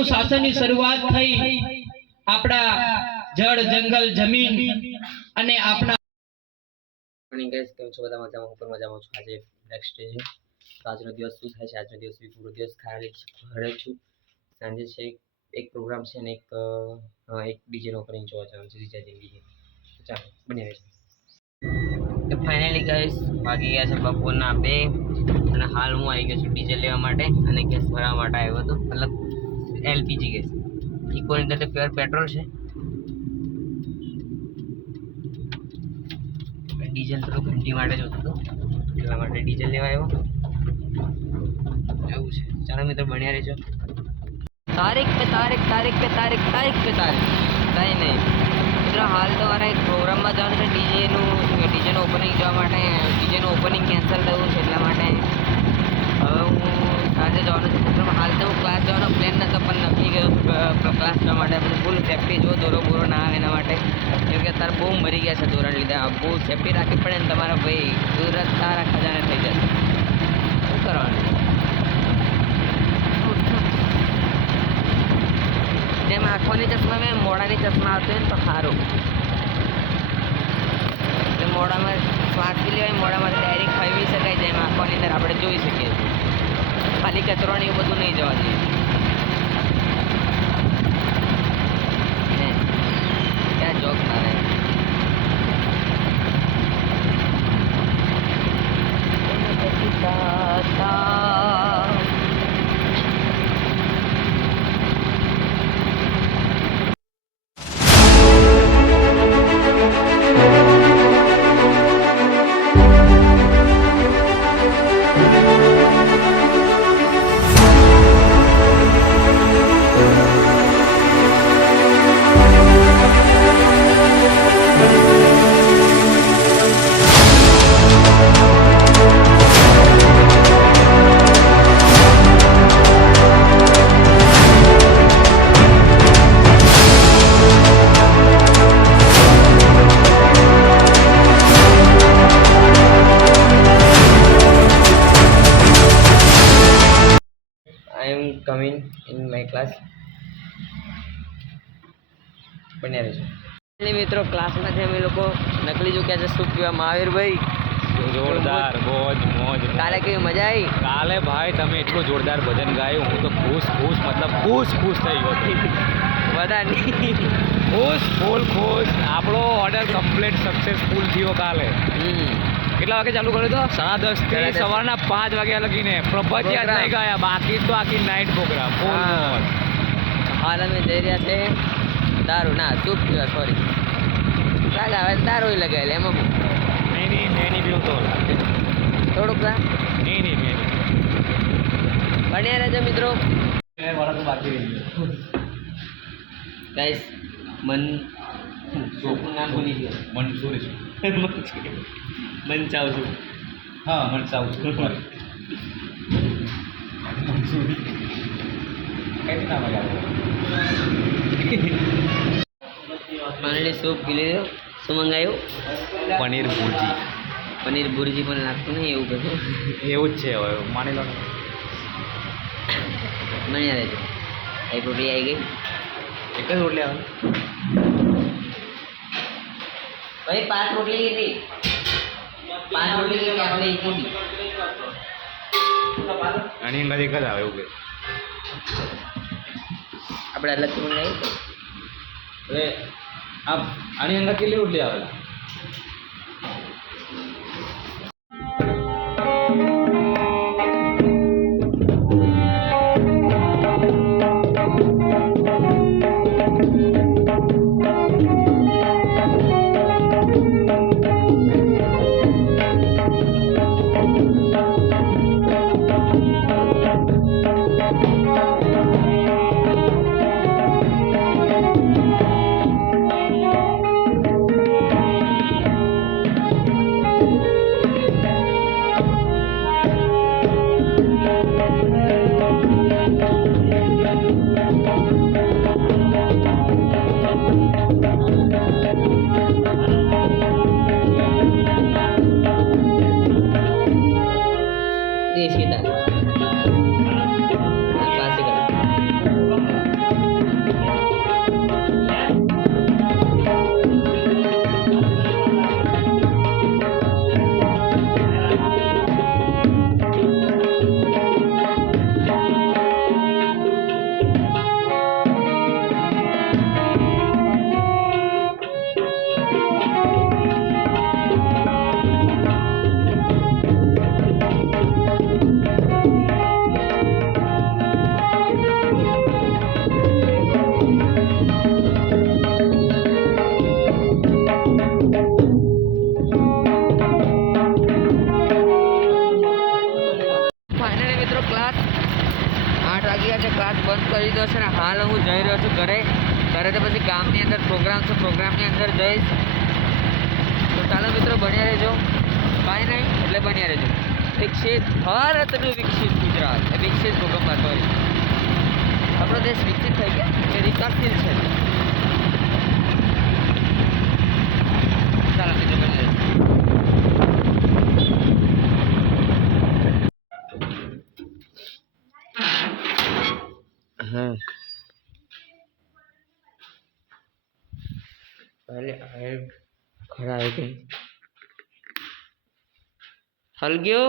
અંગ્રેજોનું શાસનની શરૂઆત થઈ આપણા જળ જંગલ જમીન અને આપણા ગાઈસ કેમ છો બધા મજામાં? હું પણ મજામાં છું. આજે નેક્સ્ટ ડે છે તો આજનો દિવસ શું થાય છે? આજનો દિવસ બી પૂરો દિવસ ખાલી ઘરે છું. સાંજે છે એક પ્રોગ્રામ છે ને એક ડીજે ઓપનિંગ જોવા જવાનું છે રીચા જિંદગી. ચાલો બની રહેજો. તો ફાઇનલી ગાઈસ વાગી ગયા છે બપોરના 2 અને હાલ હું આવી ગયો છું ડીજે લેવા માટે અને ગેસ ભરવા માટે આવ્યો હતો. મતલબ એલપીજી ગેસ, ઇકોની અંદર પ્યોર પેટ્રોલ છે. ડીઝલ થોડું ઘંટી માટે જોતું હતું એટલા માટે ડીઝલ લેવા આવ્યો એવું છે. ચાલો મિત્રો બન્યા રહેજો. તારીખ पे तारीख तारीख पे तारीख तारीख पे तारीખ કઈ નહીં મિત્રો. હાલ તો મારે એક પ્રોગ્રામમાં જવાનું છે ડીજેનું ઓપનિંગ જોવા માટે. ડીજેનું ઓપનિંગ કેન્સલ થયું છે એટલા માટે હવે હું સાંજે જવાનું છું. મિત્રો હાલ તો હું ક્લાસ જવાનો પ્લાન નહોતો પણ નક્કી ગયો ક્લાસ જવા માટે. ફૂલ સેફટી જો દોરો બોરો ના આવે એના માટે, કેમ કે અત્યારે બહુ મરી ગયા છે દોરા લીધે. બહુ સેફટી રાખવી પડે ને તમારા ભાઈ, દૂર તારા ખજાને થઈ જશે. શું કરવાનું? જેમ આંખોની ચશ્મા મેં મોડાની ચશ્મા આવતી હોય ને તો સારું. મોડામાં શ્વાસ બી લેવાય, મોડામાં ડાયરેક્ટ ખાઈ શકાય. જેમ આંખોની અંદર આપણે જોઈ શકીએ છીએ. ખાલી કચરો ને એવું બધું નહીં જવા જોઈએ. क्या जोक मारा है I am coming in my class. બન્યા રહેજો. મિત્રો ક્લાસમાંથી અમે લોકો નકલી ચૂક્યા છે. શું કહેવા મહાવીરભાઈ? જોરદાર, મોજ મોજ. કાલે કેવી મજા આવી? કાલે ભાઈ તમે એટલું જોરદાર ભજન ગાયું, હું તો ખુશ થઈ ગયો હતો. બધા નહીં ખુશ. આપણો ઓર્ડર કમ્પ્લીટ સક્સેસફુલ થયો કાલે. કેટલા વાગે ચાલુ કર્યો હતો? 10:30 થી સવારના 5 વાગ્યા લગીને પ્રભાતિયા નહીં ગયા. બાકી તો આખી નાઇટ પ્રોગ્રામ. હાલ અમે જઈ રહ્યા છે દારૂ ના ચૂપ સોરી હવે દારૂ લગાવેલ એમાં મેની પીવું તો થોડુંક બન્યા રહેજો મિત્રો. ગાઈસ નામ ભૂલી ગયો. મનચાવ છું. હા મનસાવ છું. પાણી સૂપ પી લીધો. શું મંગાવ્યું? પનીર ભુરજી પણ લાગતું નહીં એવું બધું. એવું જ છે હવે માની લો. બન્યા રહેજો. એક રોટલી આવી ગઈ. એક જ રોટલી આવે ભાઈ 5 રોટલી કેટલી? 5 રોટલી કેટલી? આપણે એક રોટલી આની અંદર એક જ આવે એવું કે આપણે અલગથી મંગાવી. હવે આની અંદર કેટલી રોટલી આવે? હાલ હું જઈ રહ્યો છું ઘરે તો પછી ગામની અંદર પ્રોગ્રામ છે, પ્રોગ્રામની અંદર જઈશ. તો ચાલો મિત્રો બન્યા રહેજો. કાંઈ નહીં એટલે બન્યા રહેજો. વિકસિત ભારતનું વિકસિત ગુજરાત, વિકસિત ભૂકંપ, સોરી, આપણો દેશ વિકસિત થઈ ગયો એ વિકાસશીલ છે. ચાલો મિત્રો બન્યા રહેજો. हाँ पहले खड़ा है कहीं हल गयो.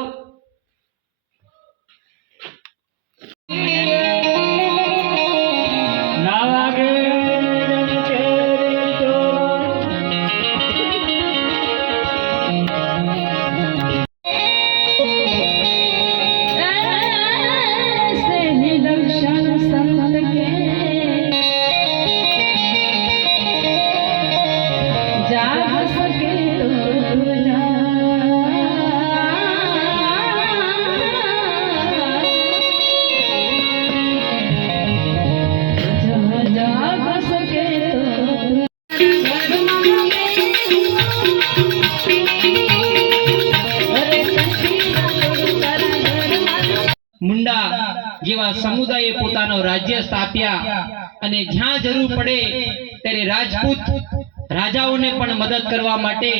મુંડા જેવા સમુદાયે પોતાનો રાજ્ય સ્થાપ્યા અને જ્યાં જરૂર પડે ત્યારે રાજપૂત રાજાઓને પણ મદદ કરવા માટે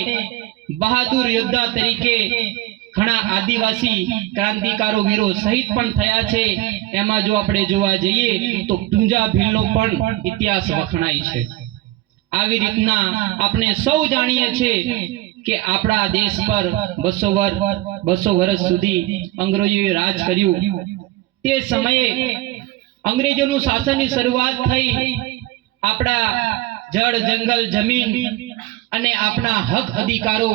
બહાદુર યોદ્ધા તરીકે ઘણા આદિવાસી ક્રાંતિકારો વીરો શહીદ પણ થયા છે. એમાં જો આપણે જોવા જઈએ તો પૂંજા ભીલનો પણ ઇતિહાસ વખણાય છે. આવી રીતના આપણે સૌ જાણીએ છીએ કે આપણા દેશ પર 200 વર્ષ સુધી અંગ્રેજોએ રાજ કર્યું. તે સમયે અંગ્રેજોનું શાસનની શરૂઆત થઈ. આપણા જળ, જંગલ, જમીન અને આપણા હક અધિકારો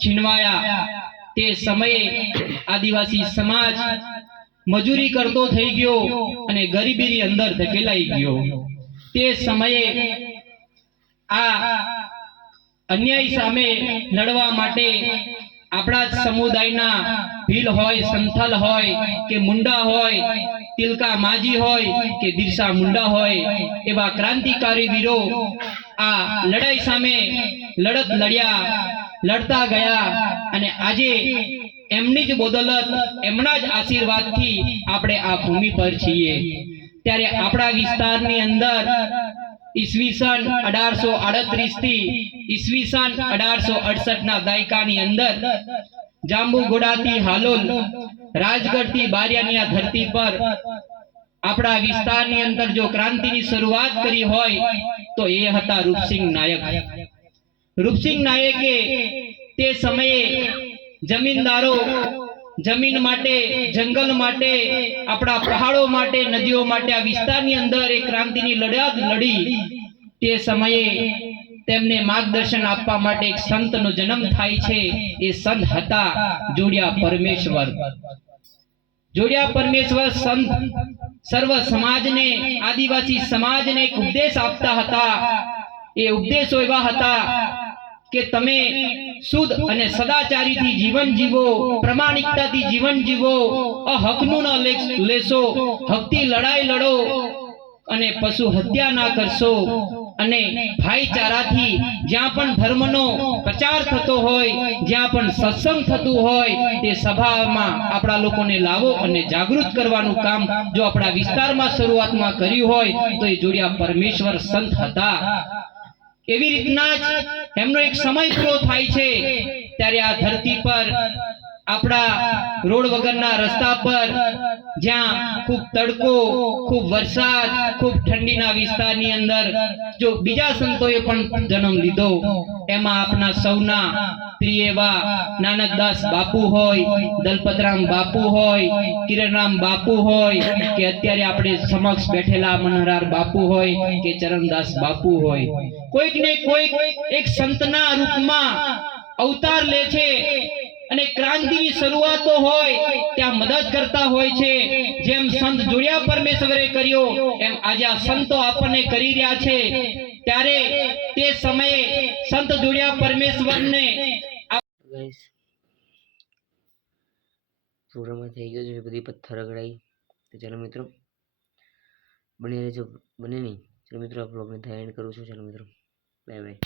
છીનવાયા. તે સમયે આદિવાસી સમાજ મજૂરી કરતો થઈ ગયો અને ગરીબીની અંદર ધકેલાઈ ગયો. તે સમયે આ અન્યાય સામે લડવા માટે આપણા જ સમુદાયના ભીલ હોય, સંથાલ હોય કે મુંડા હોય, તિલકા માજી હોય કે બિરસા મુંડા હોય, એવા ક્રાંતિકારી વીરો આ લડાઈ સામે લડત લડતા ગયા અને આજે એમની જ બદૌલત, એમના જ આશીર્વાદથી આપણે આ ભૂમિ પર છીએ. ત્યારે આપણા વિસ્તારની અંદર ઈસવીસન 1838 થી ઈસવીસન 1868 ના દાયકાની અંદર જાંબુઘોડાથી હાલોલ, રાજગઢથી બારિયાની આ ધરતી પર આપણા વિસ્તારની અંદર જો ક્રાંતિની શરૂઆત કરી હોય તો એ હતા રૂપસિંહ નાયક. રૂપસિંહ નાયકે તે સમયે જમીનદારો જમીન માટે, જંગલ માટે, આપણા પહાડો માટે, નદીઓ માટે આ વિસ્તારની અંદર એક ક્રાંતિની લડત લડી. તે સમયે તેમને માર્ગદર્શન આપવા માટે એક સંતનો જન્મ થાય છે. એ સંત હતા જોડિયા પરમેશ્વર. જોડિયા પરમેશ્વર સંત સર્વ સમાજને, આદિવાસી સમાજને એક ઉપદેશ આપતા હતા. એ ઉપદેશો એવા હતા કે તમે શુદ્ધ અને સદાચારીથી જીવન જીવો, પ્રમાણિકતાથી જીવન જીવો, અહકનું ન લેશો, હકથી લડાઈ લડો અને પશુ હત્યા ના કરશો અને ભાઈચારાથી જ્યાં પણ ધર્મનો પ્રચાર થતો હોય, જ્યાં પણ સત્સંગ થતું હોય તે સભામાં આપણા લોકોને લાવો અને જાગૃત કરવાનું કામ જો આપણા વિસ્તારમાં શરૂઆતમાં કર્યું હોય તો એ જોડિયા પરમેશ્વર સંત હતા. એવી રીતના જ એમનો એક સમય પૂરો થાય છે. ત્યારે આ ધરતી પર આપણા રોડ વગરના રસ્તા પર જ્યાં ખૂબ તડકો, ખૂબ વરસાદ, ખૂબ ઠંડીના વિસ્તારની અંદર જો બીજા સંતોએ પણ જન્મ લીધો, એમાં આપણા સૌના પ્રિય એવા નાનકદાસ બાપુ હોય, દલપતરામ બાપુ હોય, કિરણરામ બાપુ હોય કે અત્યારે આપણે સમક્ષ બેઠેલા મનહરાર બાપુ હોય કે ચરણદાસ બાપુ હોય, કોઈક ને કોઈક એક સંતના રૂપમાં અવતાર લે છે અને ક્રાંતિની શરૂઆતો હોય ત્યાં મદદ કરતા હોય છે. જેમ સંત જોડિયા પરમેશ્વરે કર્યો એમ આજે આ સંતો આપણને કરી રહ્યા છે. ત્યારે તે સમયે સંત જોડિયા પરમેશ્વરને પ્રોગ્રામમાં થઈ ગયો છે, બધી પથ્થર રગડાઈ. તો ચાલો મિત્રો બની રહેજો. બને નહીં. ચલો મિત્રો, આ બ્લોગને થાય એન્ડ કરું છું. ચાલો મિત્રો, બાય બાય.